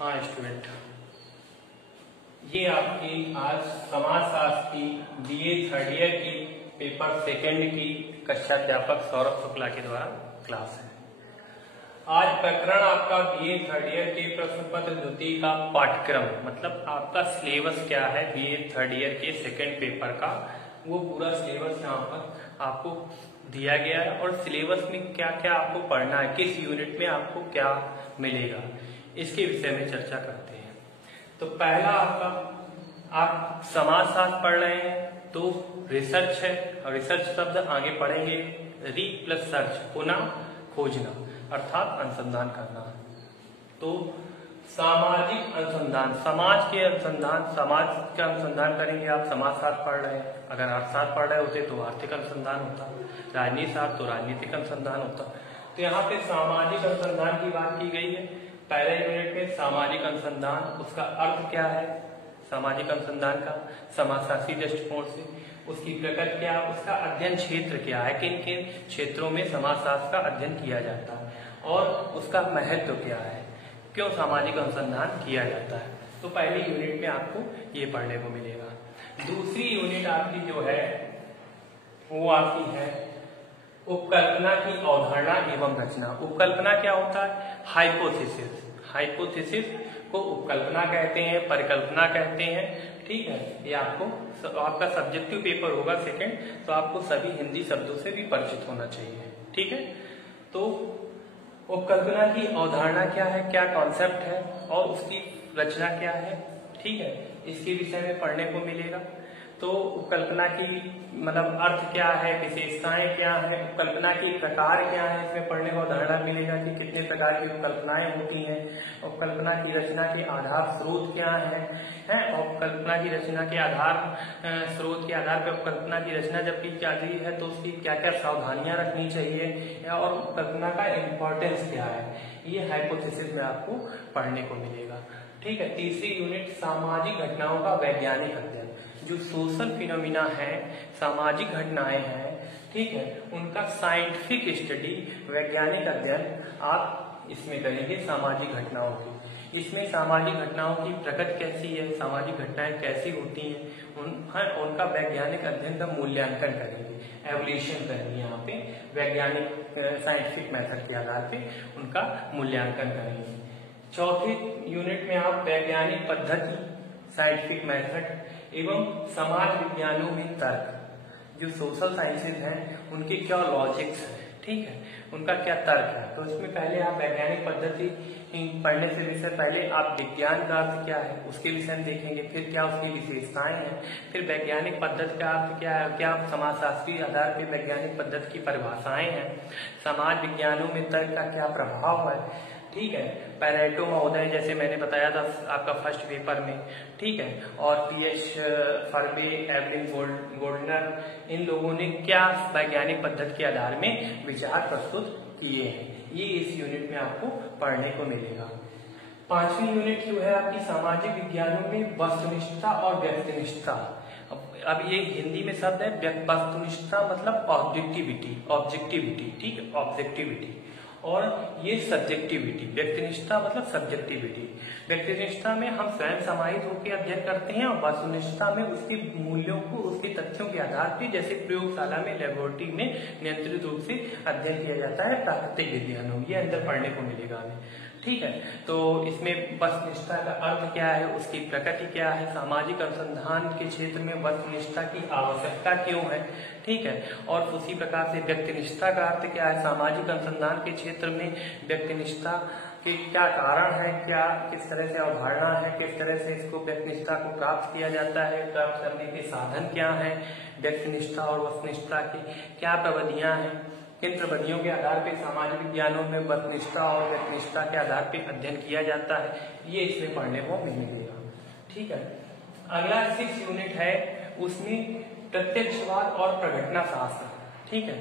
हाँ स्टूडेंट, ये आपकी आज समाजशास्त्र की बीए थर्ड ईयर की पेपर सेकंड की कक्षा अध्यापक सौरभ शुक्ला के द्वारा क्लास है। आज प्रकरण आपका बीए थर्ड ईयर के प्रश्न पत्र द्वितीय का पाठ्यक्रम मतलब आपका सिलेबस क्या है बीए थर्ड ईयर के सेकंड पेपर का, वो पूरा सिलेबस यहाँ पर आपको दिया गया है और सिलेबस में क्या क्या आपको पढ़ना है, किस यूनिट में आपको क्या मिलेगा, इसके विषय में चर्चा करते हैं। तो पहला आपका आप समाजशास्त्र पढ़ रहे हैं तो रिसर्च है, और रिसर्च शब्द आगे पढ़ेंगे री प्लस सर्च, पुनः खोजना अर्थात अनुसंधान करना। तो सामाजिक अनुसंधान, समाज के अनुसंधान, समाज का अनुसंधान करेंगे। आप समाजशास्त्र पढ़ रहे हैं, अगर अर्थशास्त्र पढ़ रहे होते तो आर्थिक अनुसंधान होता, राजनीति शास्त्र तो राजनीतिक अनुसंधान होता। तो यहाँ पे सामाजिक अनुसंधान की बात की गई है। पहले यूनिट में सामाजिक अनुसंधान, उसका अर्थ क्या है, सामाजिक अनुसंधान का समाजशास्त्री दृष्टिकोण से उसकी प्रकृति क्या, उसका अध्ययन क्षेत्र क्या है, किन किन क्षेत्रों में समाजशास्त्र का अध्ययन किया जाता है और उसका महत्व क्या है, क्यों सामाजिक अनुसंधान किया जाता है। तो पहली यूनिट में आपको ये पढ़ने को मिलेगा। दूसरी यूनिट आपकी जो है वो आपकी है उपकल्पना की अवधारणा एवं रचना। उपकल्पना क्या होता है, हाइपोथेसिस। हाइपोथेसिस को उपकल्पना कहते हैं, परिकल्पना कहते हैं। ठीक है, ये आपका सब्जेक्टिव पेपर होगा सेकंड, तो आपको सभी हिंदी शब्दों से भी परिचित होना चाहिए। ठीक है, तो उपकल्पना की अवधारणा क्या है, क्या कॉन्सेप्ट है और उसकी रचना क्या है, ठीक है, इसके विषय में पढ़ने को मिलेगा। तो उपकल्पना की मतलब अर्थ क्या है, विशेषताएं क्या है, उपकल्पना की प्रकार क्या है, इसमें पढ़ने को उदाहरण मिलेगा कि कितने प्रकार की उपकल्पनाएं होती हैं, उपकल्पना की रचना के आधार स्रोत क्या है, उपकल्पना की रचना के आधार स्रोत के आधार पर उपकल्पना की रचना जब की जाती है तो उसकी क्या क्या सावधानियां रखनी चाहिए और उपकल्पना का इम्पोर्टेंस क्या है, ये हाइपोथेसिस में आपको पढ़ने को मिलेगा। ठीक है, तीसरी यूनिट सामाजिक घटनाओं का वैज्ञानिक अध्ययन। जो सोशल फिनोमिना है, सामाजिक घटनाएं हैं, ठीक है, उनका साइंटिफिक स्टडी, वैज्ञानिक अध्ययन आप इसमें करेंगे सामाजिक घटनाओं की। इसमें सामाजिक घटनाओं की प्रकृति कैसी है, सामाजिक घटनाएं कैसी होती हैं, उनका वैज्ञानिक अध्ययन का मूल्यांकन करेंगे, एवोल्यूशन करेंगे। यहाँ पे वैज्ञानिक साइंटिफिक मेथड के आधार पे उनका मूल्यांकन करेंगे। चौथे यूनिट में आप वैज्ञानिक पद्धति, साइंटिफिक मेथड एवं समाज विज्ञानों में तर्क, जो सोशल साइंसेज हैं उनके क्या लॉजिक्स है, ठीक है, उनका क्या तर्क है। तो इसमें पहले आप वैज्ञानिक पद्धति पढ़ने से पहले आप विज्ञान का अर्थ क्या है उसके विषय में देखेंगे, फिर क्या उसकी विशेषताएं हैं, फिर वैज्ञानिक पद्धति का अर्थ क्या है, क्या समाजशास्त्रीय आधार पर वैज्ञानिक पद्धति की परिभाषाएं हैं, समाज विज्ञानों में तर्क का क्या प्रभाव है। ठीक है, पैरेटो महोदय जैसे मैंने बताया था आपका फर्स्ट पेपर में, ठीक है, और पीएच फर्बे, एवलिन गोल्डनर, इन लोगों ने क्या वैज्ञानिक पद्धति के आधार में विचार प्रस्तुत किए हैं, ये इस यूनिट में आपको पढ़ने को मिलेगा। पांचवी यूनिट जो है आपकी सामाजिक विज्ञानों में वस्तुनिष्ठता और व्यक्तिनिष्ठता। अब ये हिंदी में शब्द है, वस्तुनिष्ठता मतलब ऑब्जेक्टिविटी, ठीक है, ऑब्जेक्टिविटी, और ये सब्जेक्टिविटी, व्यक्तिनिष्ठता मतलब सब्जेक्टिविटी। व्यक्तिनिष्ठता में हम स्वयं समाहित होकर अध्ययन करते हैं और वस्तुनिष्ठता में उसके मूल्यों को उसके तथ्यों के आधार पर जैसे प्रयोगशाला में, लेबोरेटरी में नियंत्रित रूप से अध्ययन किया जाता है प्राकृतिक विज्ञानों, ये अंदर पढ़ने को मिलेगा हमें। ठीक है, तो इसमें वस्तुनिष्ठता का अर्थ क्या है, उसकी प्रकृति क्या है, सामाजिक अनुसंधान के क्षेत्र में वस्तुनिष्ठता की आवश्यकता क्यों है, ठीक है, और उसी प्रकार से व्यक्तिनिष्ठता का अर्थ क्या है, सामाजिक अनुसंधान के क्षेत्र में व्यक्तिनिष्ठता के क्या कारण है, क्या किस तरह से अवधारणा है, किस तरह से इसको व्यक्तिनिष्ठता को प्राप्त किया जाता है, प्राप्त करने के साधन क्या है, व्यक्तिनिष्ठता और वस्तुनिष्ठता की क्या प्रविधियां हैं, किन प्रविधियों के आधार पर सामाजिक विज्ञानों में वस्तुनिष्ठता और व्यक्तिनिष्ठता के आधार पर अध्ययन किया जाता है, ये इसमें पढ़ने को मिलेगा। ठीक है, अगला 6 यूनिट है, उसमें प्रत्यक्षवाद और प्रघटना शास्त्र। ठीक है,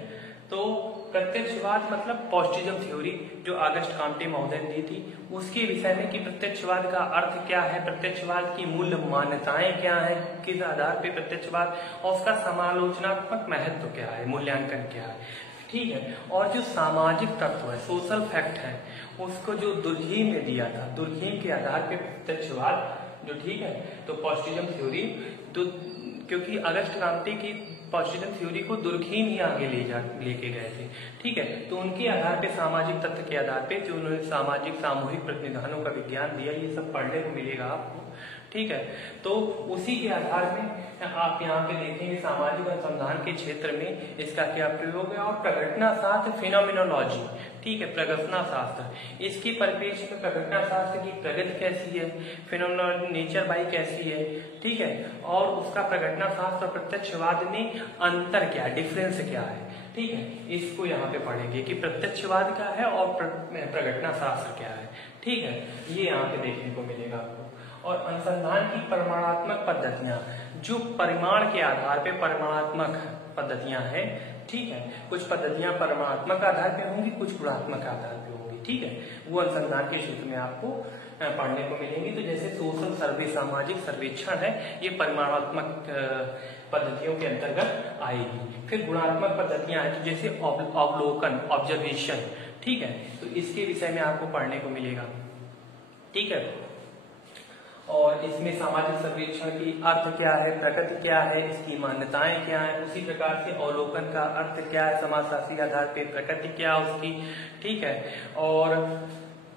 तो प्रत्यक्षवाद मतलब पॉजिटिविज्म थ्योरी जो अगस्ट काम्टे महोदय ने दी थी, उसके विषय में कि प्रत्यक्षवाद का अर्थ क्या है, प्रत्यक्षवाद की मूल मान्यताएं क्या है, किस आधार पर प्रत्यक्षवाद और उसका समालोचनात्मक महत्व क्या है, मूल्यांकन क्या है, ठीक है। और जो सामाजिक तत्व है, सोशल फैक्ट है, उसको जो दुर्खीम ने दिया था, दुर्खीम के आधार पे प्रत्यक्षवाद जो, ठीक है, तो पॉजिटिविज्म थ्योरी, तो क्योंकि अगस्त क्रांति की पॉजिटिविज्म थ्योरी को दुर्खीम ही आगे लेके गए थे, ठीक है, तो उनके आधार पे, सामाजिक तत्व के आधार पे जो उन्होंने सामाजिक सामूहिक प्रतिनिधानों का विज्ञान दिया, ये सब पढ़ने को मिलेगा आपको, ठीक है। तो उसी के आधार में आप यहाँ पे देखेंगे सामाजिक अनुसंधान के क्षेत्र में इसका क्या प्रयोग है। और प्रघटना शास्त्र, फिनोमिनोलॉजी, ठीक है, प्रघटना शास्त्र, इसकी परिप्रेक्ष्य में प्रघटना शास्त्र की प्रगति कैसी है, फिनोमिनोलॉजी नेचर बाई कैसी है, ठीक है, और उसका प्रघटना शास्त्र और प्रत्यक्षवाद में अंतर क्या है, डिफरेंस क्या है, ठीक है, इसको यहाँ पे पढ़ेंगे कि प्रत्यक्षवाद क्या है और प्रघटना शास्त्र क्या है, ठीक है, ये यहाँ पे देखने को मिलेगा आपको। और अनुसंधान की परिमाणात्मक पद्धतियां, जो परिमाण के आधार पे परिमाणात्मक पद्धतियां हैं, ठीक है, कुछ पद्धतियां परिमाणात्मक आधार पे होंगी, कुछ गुणात्मक आधार पे होंगी, ठीक है, वो अनुसंधान के क्षेत्र में आपको पढ़ने को मिलेंगी। तो जैसे सोशल सर्वे, सामाजिक सर्वेक्षण है, ये परिमाणात्मक पद्धतियों के अंतर्गत आएगी। फिर गुणात्मक पद्धतियां हैं, तो जैसे अवलोकन, ऑब्जर्वेशन, ठीक है, तो इसके विषय में आपको पढ़ने को मिलेगा, ठीक है। और इसमें सामाजिक सर्वेक्षण की अर्थ क्या है, प्रकृति क्या है, इसकी मान्यताएं क्या है, उसी प्रकार से अवलोकन का अर्थ क्या है, समाजशास्त्री आधार पे प्रकृति क्या उसकी, ठीक है। और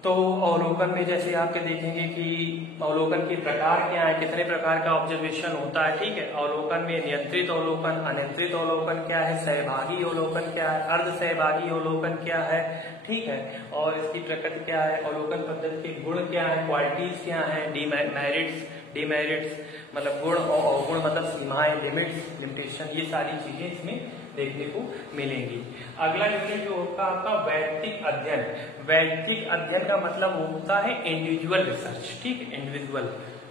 तो अवलोकन में जैसे आपके देखेंगे कि अवलोकन के प्रकार क्या है, कितने प्रकार का ऑब्जर्वेशन होता है, ठीक है। अवलोकन में नियंत्रित अवलोकन, अनियंत्रित अवलोकन क्या है, सहभागी अवलोकन क्या है, अर्ध सहभागी अवलोकन क्या है, ठीक है, और इसकी प्रकृति क्या है, अवलोकन पद्धति के गुण क्या है, क्वालिटीज क्या है, डिमेरिट्स मतलब गुण, और अवगुण मतलब सीमाएं, लिमिट्स, लिमिटेशन, ये सारी चीजें इसमें देखने को मिलेंगी। अगला यूनिट जो होगा आपका वैयक्तिक अध्ययन। वैयक्तिक अध्ययन का मतलब होता है इंडिविजुअल रिसर्च, ठीक है, इंडिविजुअल,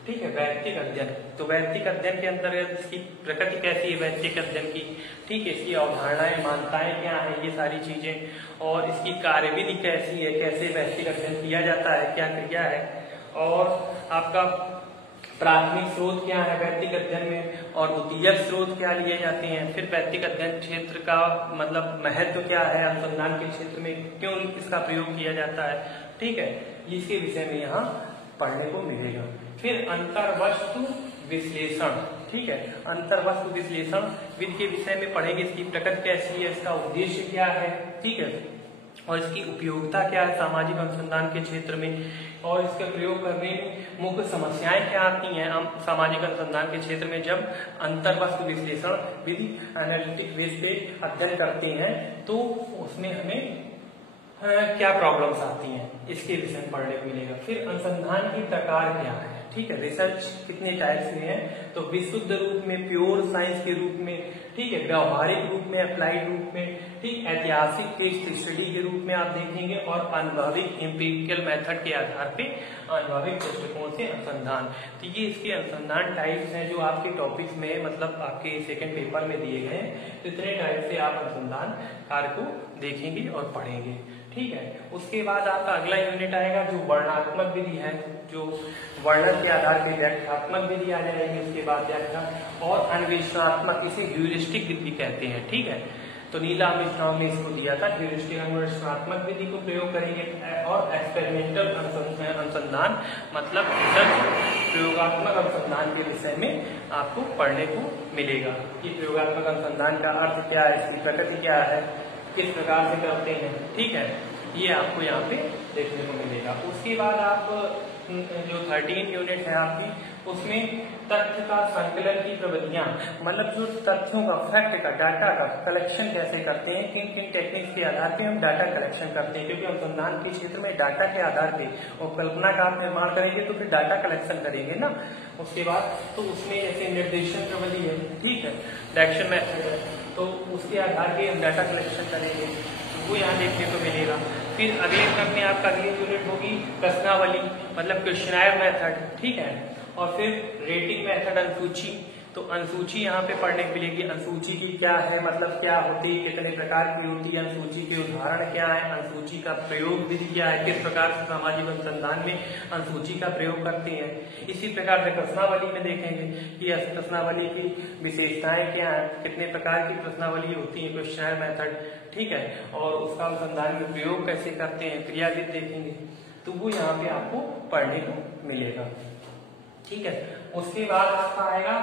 ठीक है, वैयक्तिक अध्ययन। तो वैयक्तिक अध्ययन के अंतर्गत इसकी प्रकृति कैसी है वैयक्तिक अध्ययन की, ठीक है, इसकी अवधारणाएं, मान्यताएं क्या है, ये सारी चीजें, और इसकी कार्यविधि कैसी है, कैसे वैयक्तिक अध्ययन किया जाता है, क्या क्रिया है, और आपका प्राथमिक स्रोत क्या है वैयक्तिक अध्ययन में, और द्वितीयक स्रोत क्या लिए जाते हैं, फिर वैयक्तिक अध्ययन क्षेत्र का मतलब महत्व क्या है, अनुसंधान के क्षेत्र में क्यों इसका प्रयोग किया जाता है, ठीक है, इसके विषय में यहाँ पढ़ने को मिलेगा। फिर अंतर्वस्तु विश्लेषण, ठीक है, अंतर्वस्तु विश्लेषण विधि के विषय में पढ़ेंगे, इसकी प्रकृति कैसी है, इसका उद्देश्य क्या है, ठीक है, और इसकी उपयोगिता क्या है सामाजिक अनुसंधान के क्षेत्र में, और इसका प्रयोग करने में मुख्य समस्याएं क्या आती हैं हम सामाजिक अनुसंधान के क्षेत्र में जब अंतर्वस्तु विश्लेषण विधि एनालिटिक बेस पे अध्ययन करते हैं, तो उसमें हमें क्या प्रॉब्लम्स आती हैं, इसके विषय में पढ़ने को मिलेगा। फिर अनुसंधान के प्रकार क्या है, ठीक है, रिसर्च कितने टाइप्स में है, तो विशुद्ध रूप में, प्योर साइंस के रूप में, ठीक है, व्यवहारिक रूप में, अप्लाइड रूप में, ठीक, ऐतिहासिक केस स्टडी के रूप में आप देखेंगे, और अनुभविक एम्पिरिकल मेथड के आधार पे अनुभविक दृष्टिकोण से अनुसंधान। तो ये इसके अनुसंधान टाइप्स हैं जो आपके टॉपिक्स में मतलब आपके सेकंड पेपर में दिए गए हैं। तो इतने टाइप से आप अनुसंधान कार्य को देखेंगे और पढ़ेंगे, ठीक है। उसके बाद आपका अगला यूनिट आएगा जो वर्णनात्मक विधि है, जो वर्णन के आधार पर व्याख्यात्मक विधि आ जाएगी, उसके बाद व्याख्या और अन्वेषणात्मक, इसे ह्यूरिस्टिक विधि कहते हैं, ठीक है। तो नीला मिश्राम ने इसको दिया था, ह्यूरिस्टिक अन्वेषणात्मक विधि को प्रयोग करेंगे, और एक्सपेरिमेंटल अनुसंधान मतलब प्रयोगात्मक अनुसंधान के विषय में आपको पढ़ने को मिलेगा कि प्रयोगात्मक अनुसंधान का अर्थ क्या है, इसकी प्रकृति क्या है, किस प्रकार से करते हैं, ठीक है, ये आपको यहाँ पे देखने को मिलेगा। उसके बाद आप जो 13 यूनिट है आपकी, उसमें तथ्य का संकलन की प्रविधियां, मतलब जो तथ्यों का, फैक्ट का, डाटा का कलेक्शन कैसे करते हैं, किन किन टेक्निक्स के आधार पे हम डाटा कलेक्शन करते हैं, क्योंकि अनुसंधान के क्षेत्र में डाटा के आधार पे और कल्पना का आप निर्माण करेंगे तो फिर डाटा कलेक्शन करेंगे ना। उसके बाद तो उसमें जैसे निर्देशन प्रविधि है, ठीक है, डायरेक्शन मेथड है, तो उसके आधार पे हम डाटा कलेक्शन करेंगे, वो यहाँ देखने को मिलेगा। फिर अगले क्रम में आपका अगली यूनिट होगी प्रश्नावली, मतलब क्वेश्चनायर मेथड, ठीक है, और फिर रेटिंग मेथड, अनुसूची, तो अनुसूची यहाँ पे पढ़ने को मिलेगी। अनुसूची की क्या है, मतलब क्या होती है, कितने प्रकार की होती है, अनुसूची के उदाहरण क्या है, अनुसूची का प्रयोग विधि क्या है, किस प्रकार से सामाजिक अनुसंधान में अनुसूची का प्रयोग करते हैं। इसी प्रकार से प्रश्नावली में देखेंगे कि प्रश्नावली की विशेषताएं क्या है, कितने प्रकार की प्रश्नावली होती है, क्वेश्चनर मेथड, ठीक है, और उसका अनुसंधान में प्रयोग कैसे करते हैं, क्रियाविद देखेंगे। तो वो यहाँ पे आपको पढ़ने को मिलेगा, ठीक है। उसके बाद आपका आएगा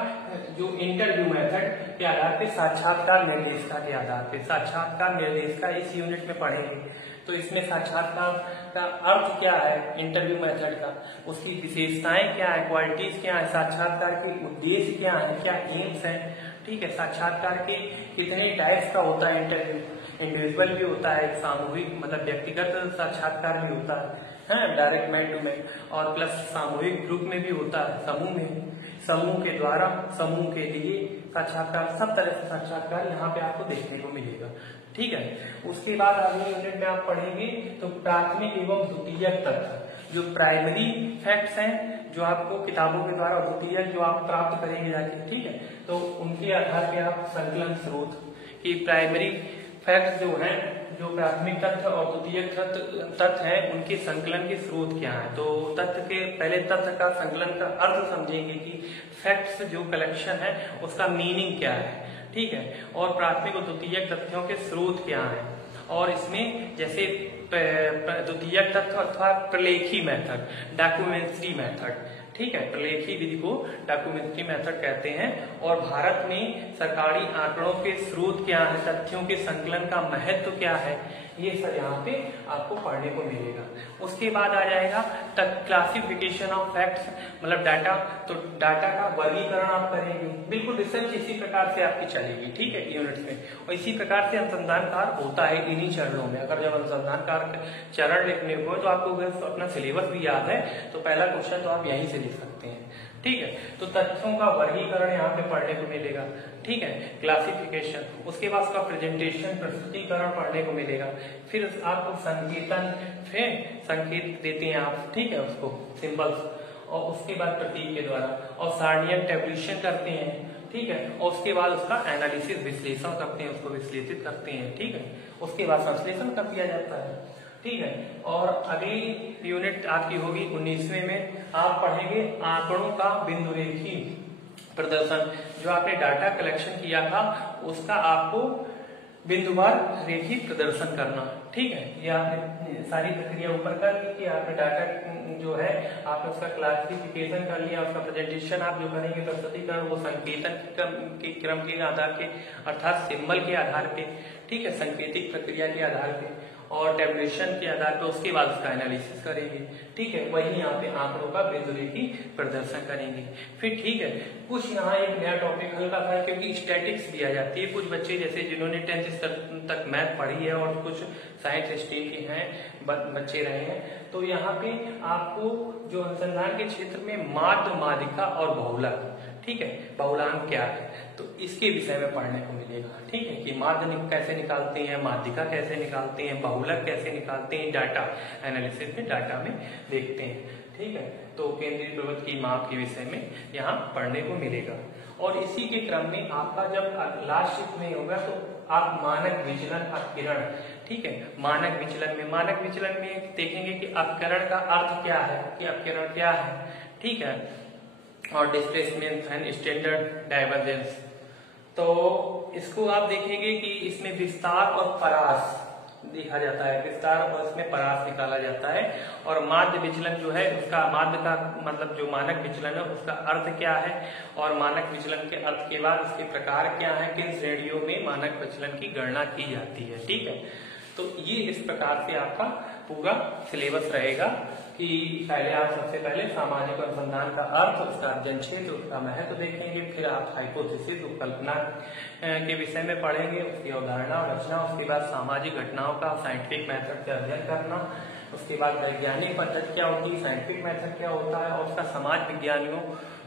जो इंटरव्यू मेथड के आधार पे साक्षात्कार निर्देशिका के आधार पे, साक्षात्कार निर्देशिका इस यूनिट में पढ़ेंगे। तो इसमें साक्षात्कार का अर्थ क्या है, इंटरव्यू मेथड का, उसकी विशेषताएं क्या है, क्वालिटीज क्या है, साक्षात्कार के उद्देश्य क्या है, क्या एम्स है, ठीक है। साक्षात्कार के कितने टाइप्स का होता है इंटरव्यू, इंडिविजुअल भी होता है, सामूहिक मतलब व्यक्तिगत साक्षात्कार भी होता है, डायरेक्ट मैन टू मैन, और प्लस सामूहिक ग्रुप में भी होता है, समूह में, समूह के द्वारा समूह के लिए साक्षात्कार, सब तरह से साक्षात्कार यहाँ पे आपको देखने को मिलेगा, ठीक है। उसके बाद अगले यूनिट में आप पढ़ेंगे तो प्राथमिक एवं द्वितीयक तथ्य, जो प्राइमरी फैक्ट्स हैं जो आपको किताबों के द्वारा, और द्वितीयक जो आप प्राप्त करेंगे जाके, ठीक है। तो उनके आधार पे आप संकलन स्रोत की प्राइमरी फैक्ट जो है, जो प्राथमिक तथ्य और द्वितीयक तथ्य है, उनके संकलन के स्रोत क्या है। तो तथ्य के पहले तथ्य का संकलन का अर्थ समझेंगे कि फैक्ट्स जो कलेक्शन है उसका मीनिंग क्या है, ठीक है, और प्राथमिक और द्वितीयक तथ्यों के स्रोत क्या है। और इसमें जैसे द्वितीयक तथ्य अथवा प्रलेखी मेथड, डॉक्यूमेंट्री मेथड, ठीक है, प्रलेखी विधि को डॉक्यूमेंट्री मेथड कहते हैं। और भारत में सरकारी आंकड़ों के स्रोत क्या है, तथ्यों के संकलन का महत्व क्या है, ये सब यहाँ पे आपको पढ़ने को मिलेगा। उसके बाद आ जाएगा क्लासिफिकेशन ऑफ फैक्ट्स, मतलब डाटा, तो डाटा का वर्गीकरण आप करेंगे, बिल्कुल रिसर्च इसी प्रकार से आपकी चलेगी, ठीक है, यूनिट्स में। और इसी प्रकार से अनुसंधान कार्य होता है इन्हीं चरणों में। अगर जब अनुसंधान कार्य चरण लिखने को तो आपको अगर अपना सिलेबस भी याद है तो पहला क्वेश्चन तो आप यहीं से लिख सकते हैं, ठीक है। तो तथ्यों का वर्गीकरण यहाँ पे पढ़ने को मिलेगा, ठीक है, क्लासिफिकेशन। उसके बाद उसका प्रेजेंटेशन, प्रस्तुतिकरण पढ़ने को मिलेगा। फिर आपको संकेतन, फिर संकेत देते हैं आप, ठीक है, उसको सिंबल्स, और उसके बाद प्रतीक के द्वारा, और सारणियन टेबुलेशन करते हैं, ठीक है, और उसके बाद उसका एनालिसिस, विश्लेषण करते हैं, उसको विश्लेषित करते हैं, ठीक है। उसके बाद संश्लेषण कर दिया जाता है, ठीक है। और अगली यूनिट आपकी होगी 19वें में, आप पढ़ेंगे आंकड़ों का बिंदुरेखी प्रदर्शन। जो आपने डाटा कलेक्शन किया था उसका आपको बिंदुवार रेखी प्रदर्शन करना, ठीक है। ये आपने सारी प्रक्रिया ऊपर कर ली कि आपने डाटा जो है आपने उसका क्लासिफिकेशन कर लिया, उसका प्रेजेंटेशन आप जो करेंगे, प्रस्तुतिकरण, वो संकेतन के क्रम के आधार पे, अर्थात सिंबल के आधार पे, ठीक है, संकेतिक प्रक्रिया के आधार पे, और टेबुलेशन के आधार पर उसके बाद उसका एनालिसिस करेंगे, ठीक है। वही यहाँ पे आंकड़ों का बिंदुरेखी प्रदर्शन करेंगे। फिर ठीक है, कुछ यहाँ एक नया टॉपिक हल्का सा, क्योंकि स्टैटिक्स दिया जाती है, कुछ बच्चे जैसे जिन्होंने 10th स्तर तक मैथ पढ़ी है और कुछ साइंस स्ट्रीम के हैं बच्चे रहे हैं, तो यहाँ पे आपको जो अनुसंधान के क्षेत्र में माध्य, माध्यिका और बहुलक, ठीक है, बहुलांक क्या है, तो इसके विषय में पढ़ने को मिलेगा, ठीक है, कि माध्य कैसे निकालते हैं, माध्यिका कैसे निकालते हैं, बहुलक कैसे निकालते हैं, डाटा एनालिसिस में, डाटा में देखते हैं, ठीक है। तो केंद्रीय प्रवृत्त की माप के विषय में यहाँ पढ़ने को मिलेगा। और इसी के क्रम में आपका जब लास्ट शिफ्ट में होगा तो आप मानक विचलन, अपकिरण, ठीक है, मानक विचलन में देखेंगे कि अपकरण का अर्थ क्या है, कि अपकिरण क्या है, ठीक है, और डिस्प्लेसमेंट एंड स्टैंडर्ड डाइवर्जेंस। तो इसको आप देखेंगे कि इसमें विस्तार और परास देखा जाता है, विस्तार और इसमें परास निकाला जाता है। और माध्य विचलन जो है उसका, माध्य का मतलब जो मानक विचलन है उसका अर्थ क्या है, और मानक विचलन के अर्थ के बाद उसके प्रकार क्या है, किन श्रेणियों में मानक विचलन की गणना की जाती है, ठीक है। तो ये इस प्रकार से आपका पूरा सिलेबस रहेगा कि पहले आप सबसे पहले सामाजिक अनुसंधान का अर्थ, उसका अध्ययन क्षेत्र, उसका महत्व देखेंगे, फिर आप हाइपोथेसिस, उपकल्पना के विषय में पढ़ेंगे, उसकी अवधारणा और रचना, उसके बाद सामाजिक घटनाओं का साइंटिफिक मेथड से अध्ययन करना, उसके बाद वैज्ञानिक पद्धति क्या होती है, साइंटिफिक मेथड क्या होता है, और उसका समाज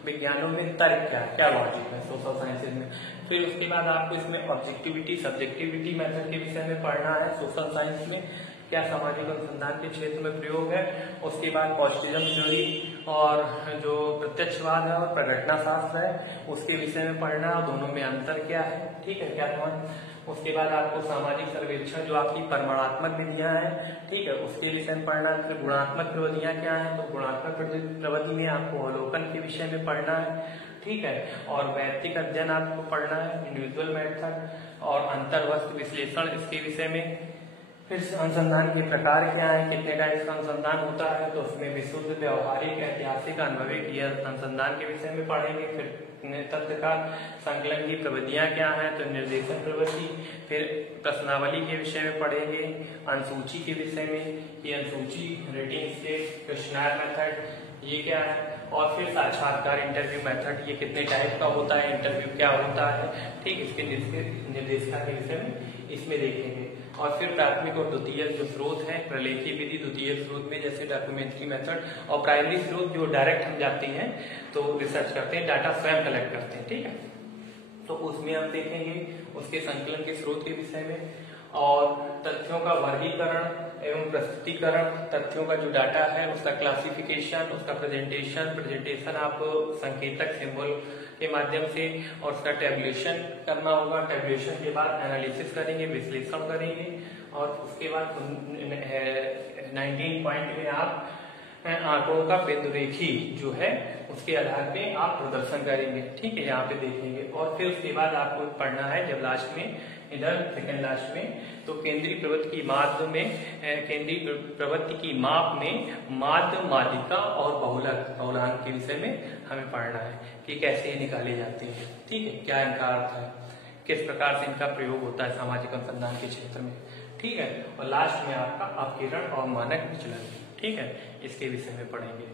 विज्ञानों में तर्क क्या लॉजिक है, सोशल साइंसेज में। फिर उसके बाद आपको इसमें ऑब्जेक्टिविटी, सब्जेक्टिविटी मेथड के विषय में पढ़ना है, सोशल साइंस में क्या सामाजिक अनुसंधान के क्षेत्र में प्रयोग है। उसके बाद पॉजिटिविज्म थ्योरी और जो प्रत्यक्षवाद है और प्रघटना शास्त्र है उसके विषय में पढ़ना है और दोनों में अंतर क्या है, ठीक है क्या समझ। उसके बाद आपको सामाजिक सर्वेक्षण जो आपकी परमाणात्मक विधियां हैं, ठीक है, उसके विषय में पढ़ना है। फिर गुणात्मक प्रविधियां क्या है, तो गुणात्मक प्रविधि में आपको अवलोकन के विषय में पढ़ना है, ठीक है, और वैयक्तिक अध्ययन आपको पढ़ना है, इंडिविजुअल मेथड, और अंतर्वस्त्र विश्लेषण इसके विषय में। फिर अनुसंधान के प्रकार क्या है, कितने टाइप का अनुसंधान होता है, तो उसमें विशुद्ध, व्यवहारिक, ऐतिहासिक, अनुभविक, ये अनुसंधान के विषय में पढ़ेंगे। फिर तथ्य का संकलन की प्रविधियां क्या है, तो निर्देशन प्रवृत्ति। फिर प्रश्नावली के विषय में पढ़ेंगे, अनुसूची के विषय में, ये अनुसूची, रेटिंग स्केल, क्वेश्चनर मेथड ये क्या है, और फिर साक्षात्कार इंटरव्यू मेथड, ये कितने टाइप का होता है, इंटरव्यू क्या होता है, ठीक, इसके निर्देशिका के विषय में इसमें देखेंगे। और फिर प्राथमिक और द्वितीय जो स्रोत है, प्रलेखी विधि, द्वितीय स्रोत में जैसे डॉक्यूमेंट्री मेथड, और प्राइमरी स्रोत जो डायरेक्ट हम जाते हैं तो रिसर्च करते हैं, डाटा स्वयं कलेक्ट करते हैं, ठीक है, तो उसमें हम देखेंगे उसके संकलन के स्रोत के विषय में, और तथ्यों का वर्गीकरण एवं प्रस्तुतिकरण, तथ्यों का जो डाटा है उसका क्लासिफिकेशन, उसका प्रेजेंटेशन आप संकेतक सिंबल के माध्यम से, और उसका टेबुलेशन करना होगा। टेबुलेशन के बाद एनालिसिस करेंगे, विश्लेषण करेंगे, और उसके बाद 19 पॉइंट में आप आंकड़ों का बिंदुरेखी जो है उसके आधार पे आप प्रदर्शन करेंगे, ठीक है, यहाँ पे देखेंगे। और फिर उसके बाद आपको पढ़ना है जब लास्ट में, इधर सेकंड लास्ट में, तो केंद्रीय प्रवृत्ति की माध्य में, केंद्रीय प्रवृत्ति की माप में माध्य, माध्यिका और बहुलांक के विषय में हमें पढ़ना है कि कैसे ये निकाले जाते हैं, ठीक है, क्या इनका अर्थ है, किस प्रकार से इनका प्रयोग होता है सामाजिक अनुसंधान के क्षेत्र में, ठीक है। और लास्ट में आपका अपकिरण और मानक विचलन, ठीक है, इसके विषय में पढ़ेंगे,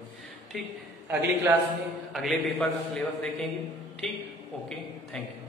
ठीक। अगली क्लास में अगले पेपर का सिलेबस देखेंगे, ठीक, ओके, थैंक यू।